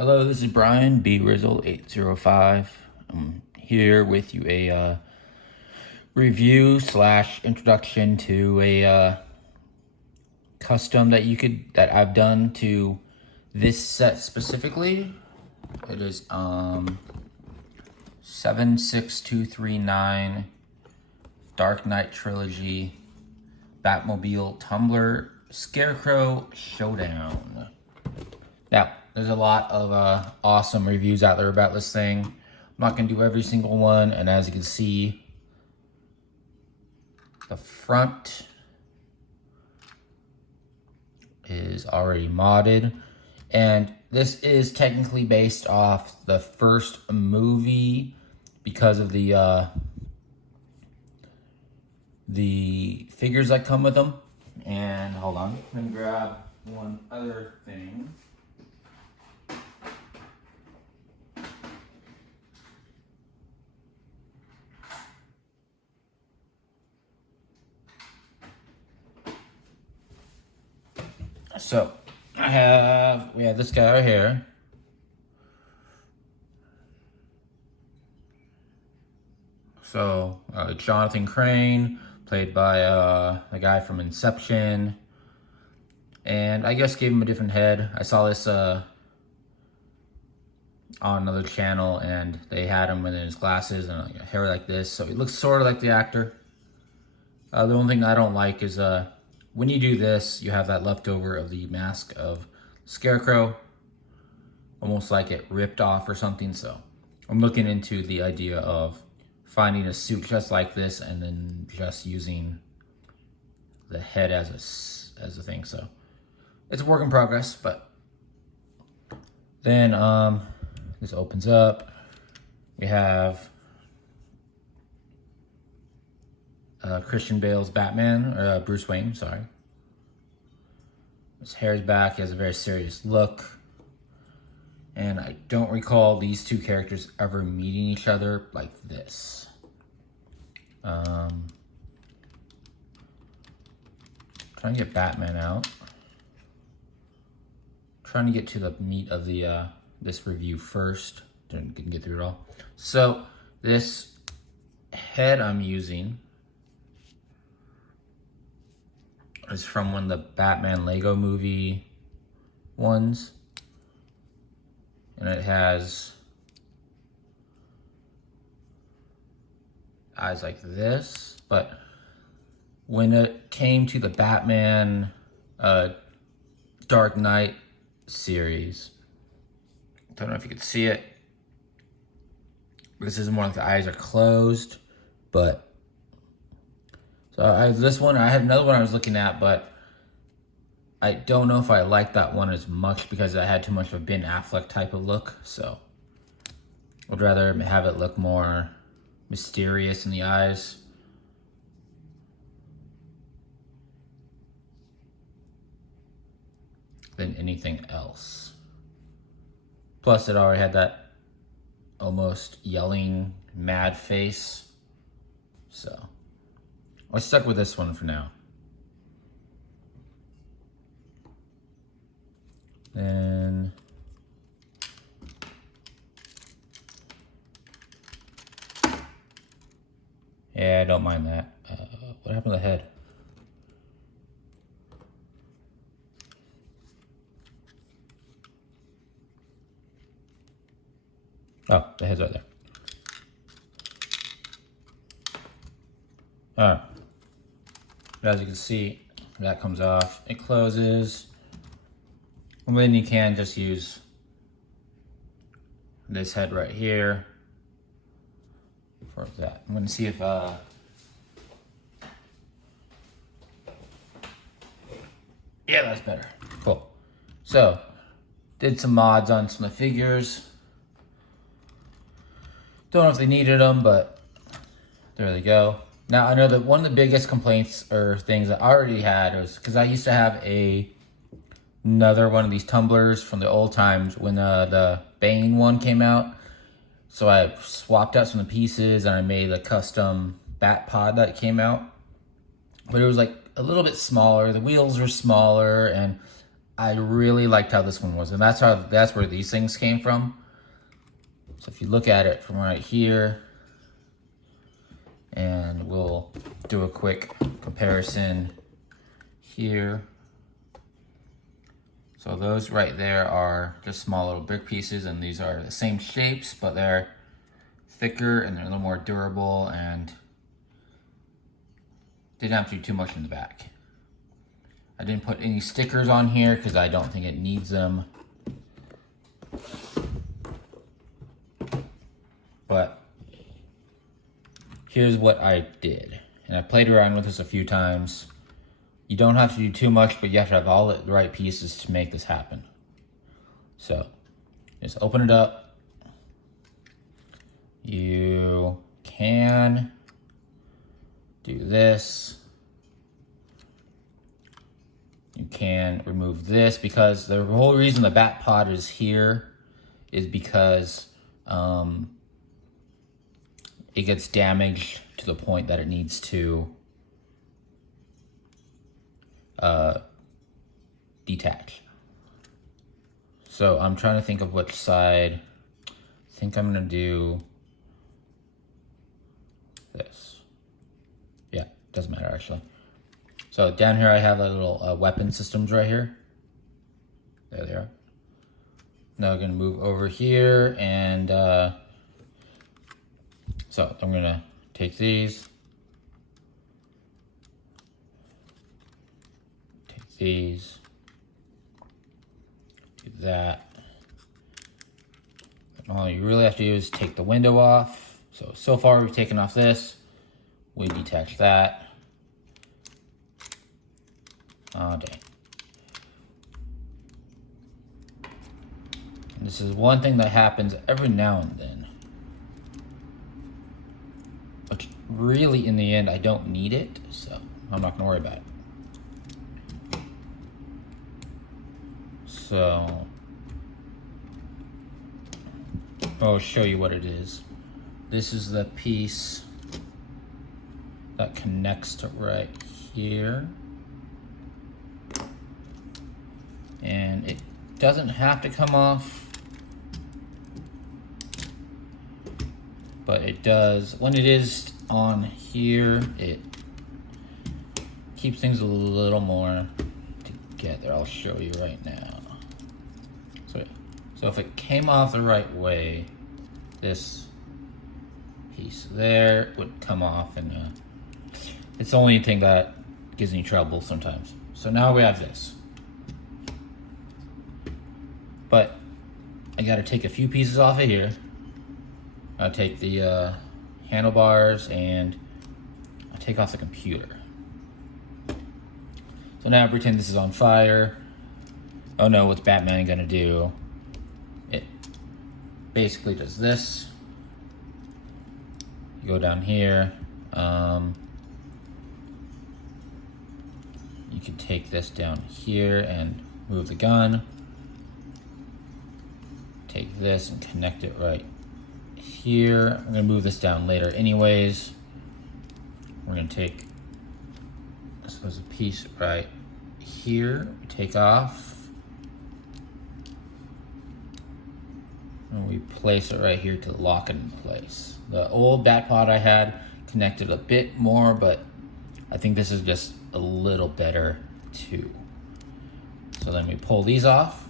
Hello, this is Brian B Rizzle 805. I'm here with you a review slash introduction to a custom that I've done to this set specifically. It is 76239 Dark Knight Trilogy Batmobile Tumbler Scarecrow Showdown. Now, there's a lot of awesome reviews out there about this thing. I'm not going to do every single one, and as you can see, the front is already modded, and this is technically based off the first movie because of the figures that come with them. And hold on, let me grab one other thing. So, we have this guy right here. So, Jonathan Crane, played by the guy from Inception. And I guess gave him a different head. I saw this on another channel, and they had him in his glasses and hair like this. So, he looks sort of like the actor. The only thing I don't like is when you do this, you have that leftover of the mask of Scarecrow, almost like it ripped off or something. So I'm looking into the idea of finding a suit just like this and then just using the head as a thing. So it's a work in progress, but then this opens up. We have Christian Bale's Batman, Bruce Wayne, sorry. His hair's back, he has a very serious look. And I don't recall these two characters ever meeting each other like this. Trying to get Batman out. Trying to get to the meat of the this review first. Didn't get through it all. So this head I'm using is from one of the Batman Lego movie ones. And it has eyes like this. But when it came to the Batman Dark Knight series, I don't know if you could see it. This is more like the eyes are closed, but so I had another one I was looking at, but I don't know if I like that one as much because I had too much of a Ben Affleck type of look. So I'd rather have it look more mysterious in the eyes. Than anything else. Plus it already had that almost yelling mad face. So I stuck with this one for now. Then yeah, I don't mind that. What happened to the head? Oh, the head's right there. Alright. As you can see, that comes off. It closes. And then you can just use this head right here for that. I'm going to see if yeah, that's better. Cool. So, did some mods on some of the figures. Don't know if they needed them, but there they go. Now, I know that one of the biggest complaints or things that I already had was because I used to have another one of these tumblers from the old times when the Bane one came out. So I swapped out some of the pieces and I made a custom Batpod that came out. But it was like a little bit smaller. The wheels were smaller, and I really liked how this one was, and that's where these things came from. So if you look at it from right here, and we'll do a quick comparison here. So those right there are just small little brick pieces, and these are the same shapes, but they're thicker and they're a little more durable and didn't have to do too much in the back. I didn't put any stickers on here because I don't think it needs them. But here's what I did. And I played around with this a few times. You don't have to do too much, but you have to have all the right pieces to make this happen. So just open it up. You can do this. You can remove this, because the whole reason the Batpod is here is because it gets damaged to the point that it needs to detach. So I'm trying to think of which side. I think I'm gonna do this. Yeah, doesn't matter actually. So down here I have a little weapon systems right here. There they are. Now I'm gonna move over here, and so I'm gonna take these, do that. And all you really have to do is take the window off. So far we've taken off this, we detach that. Oh dang. And this is one thing that happens every now and then. But really in the end I don't need it, so I'm not gonna worry about it. So I'll show you what it is. This is the piece that connects to right here. And it doesn't have to come off, but it does. When it is on here, it keeps things a little more together. I'll show you right now. So if it came off the right way, this piece there would come off, and it's the only thing that gives me trouble sometimes. So now we have this. But I gotta take a few pieces off of here. I'll take the handlebars, and I'll take off the computer. So now pretend this is on fire. Oh no, what's Batman gonna do? It basically does this. You go down here. You can take this down here and move the gun. Take this and connect it right here. I'm gonna move this down later anyways. We're gonna take, I suppose, a piece right here, take off. And we place it right here to lock it in place. The old Batpod I had connected a bit more, but I think this is just a little better too. So then we pull these off.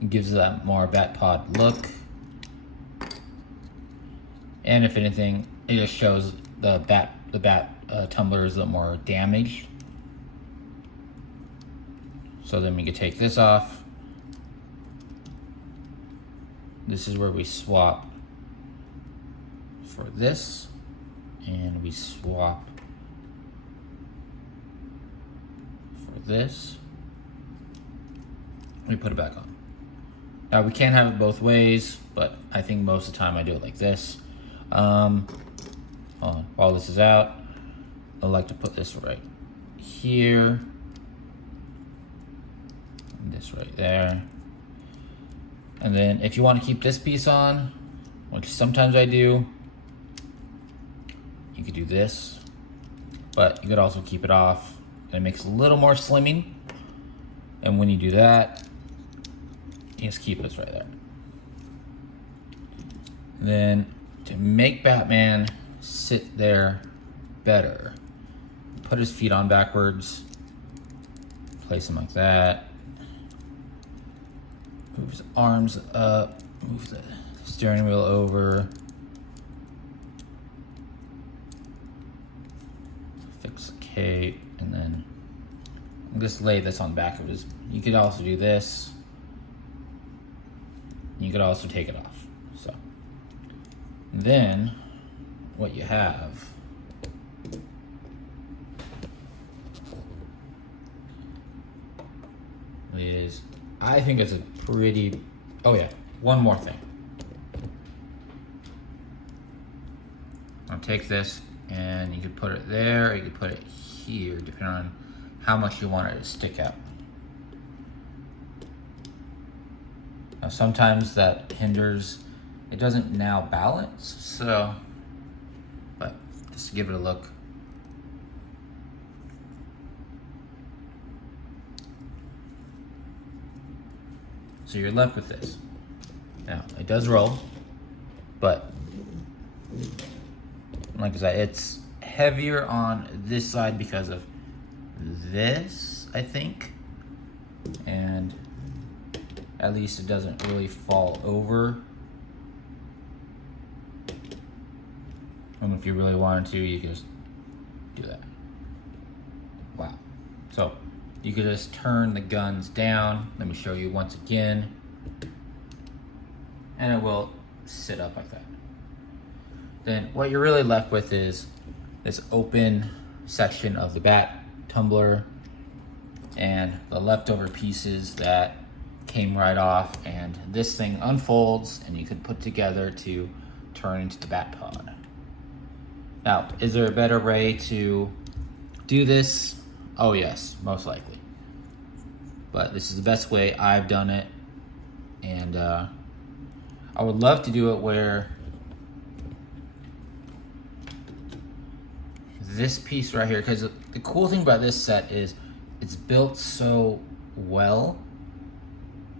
It gives that more Batpod look. And if anything, it just shows the bat tumbler is a little more damaged. So then we can take this off. This is where we swap for this, and we swap for this. We put it back on. Now we can't have it both ways, but I think most of the time I do it like this. Hold on. While this is out, I like to put this right here, and this right there. And then if you want to keep this piece on, which sometimes I do, you could do this, but you could also keep it off. And it makes a little more slimming. And when you do that, you just keep this right there. And then to make Batman sit there better, put his feet on backwards, place him like that, move his arms up, move the steering wheel over, fix the cape, and then just lay this on the back of his. You could also do this. You could also take it off. So then what you have is, I think it's a pretty, oh yeah, one more thing. I'll take this and you could put it there, or you could put it here, depending on how much you want it to stick out. Now sometimes that hinders, it doesn't now balance, so, but just to give it a look. So you're left with this. Now, it does roll, but like I said, it's heavier on this side because of this, I think. And at least it doesn't really fall over. And if you really wanted to, you could just do that. Wow. So you could just turn the guns down. Let me show you once again. And it will sit up like that. Then what you're really left with is this open section of the bat tumbler and the leftover pieces that came right off, and this thing unfolds and you could put together to turn into the Batpod. Now, is there a better way to do this? Oh yes, most likely. But this is the best way I've done it, and I would love to do it where this piece right here, because the cool thing about this set is it's built so well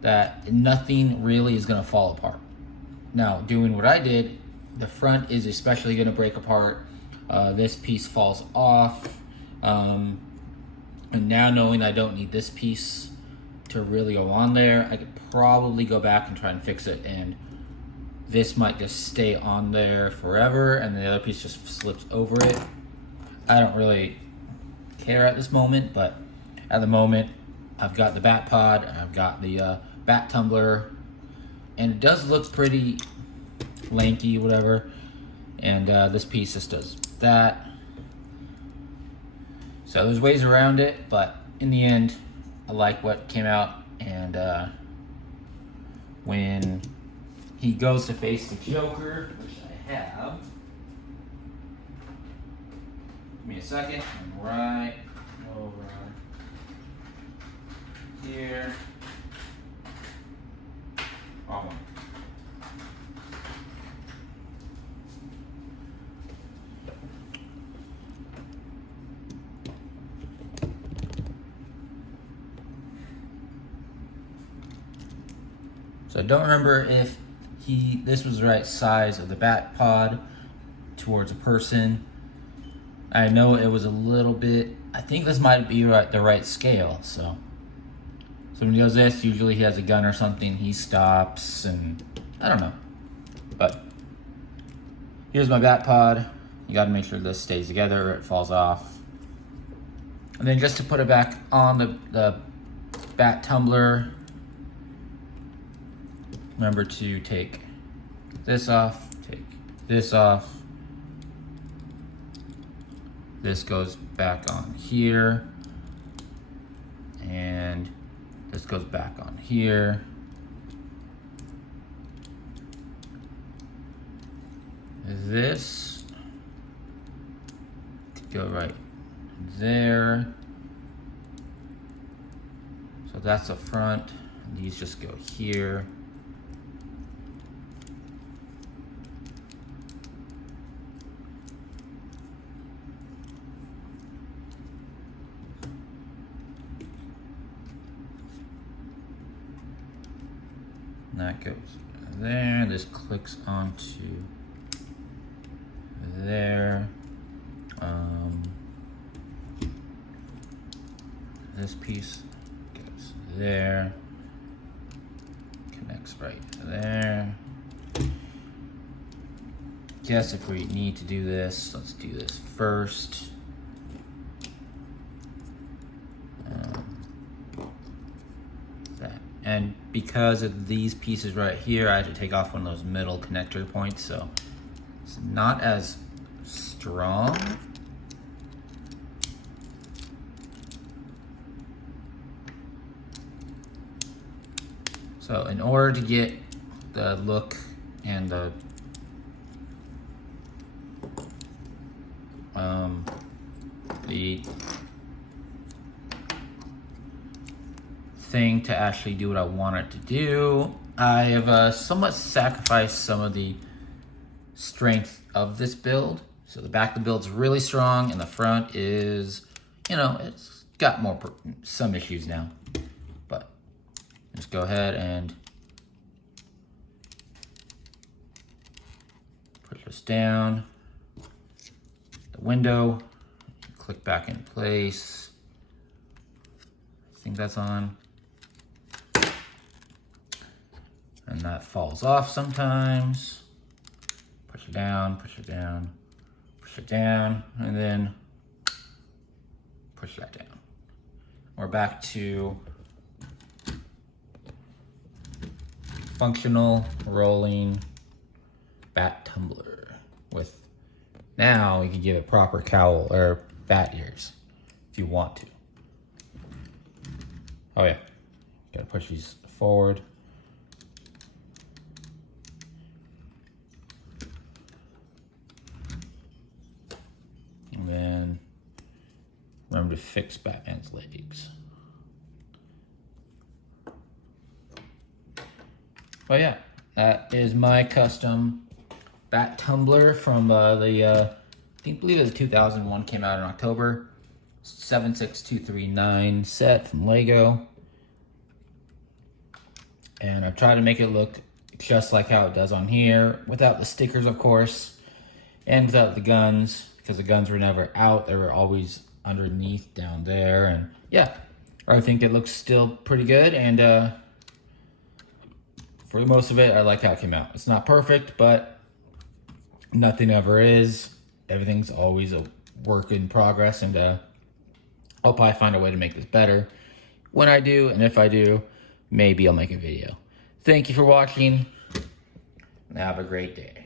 that nothing really is going to fall apart. Now, doing what I did, the front is especially going to break apart. This piece falls off. And now knowing I don't need this piece to really go on there, I could probably go back and try and fix it, and this might just stay on there forever and the other piece just slips over it. I don't really care at this moment, but at the moment I've got the Batpod, I've got the bat tumbler, and it does look pretty lanky, whatever, and this piece just does that. So there's ways around it, but in the end I like what came out. And when he goes to face the Joker, which I have, give me a second, I'm right over here. Wrong one. So I don't remember if this was the right size of the Batpod towards a person. I know it was a little bit, I think this might be the right scale. So when he does this, usually he has a gun or something, he stops, and I don't know. But here's my Batpod. You gotta make sure this stays together or it falls off. And then just to put it back on the bat tumbler, remember to take this off, take this off. This goes back on here, and this goes back on here. This could go right there. So that's the front. These just go here. And that goes there. This clicks onto there. This piece goes there. Connects right there. Guess if we need to do this, let's do this first. And because of these pieces right here, I had to take off one of those middle connector points, so it's not as strong. So in order to get the look and the thing to actually do what I want it to do, I have somewhat sacrificed some of the strength of this build. So the back of the build's really strong, and the front is, you know, it's got some issues now. But just go ahead and push this down. The window, click back in place. I think that's on. And that falls off sometimes. Push it down, push it down, push it down, and then push that down. We're back to functional rolling bat tumbler with, now you can give it proper cowl or bat ears if you want to. Oh yeah, gotta push these forward. And then remember to fix Batman's legs. But yeah, that is my custom bat tumbler from I believe it was 2001, came out in October. 76239 set from Lego. And I've tried to make it look just like how it does on here, without the stickers, of course, and without the guns, because the guns were never out. They were always underneath down there. And yeah, I think it looks still pretty good. And for most of it, I like how it came out. It's not perfect, but nothing ever is. Everything's always a work in progress, and I'll probably find a way to make this better. When I do, and if I do, maybe I'll make a video. Thank you for watching, and have a great day.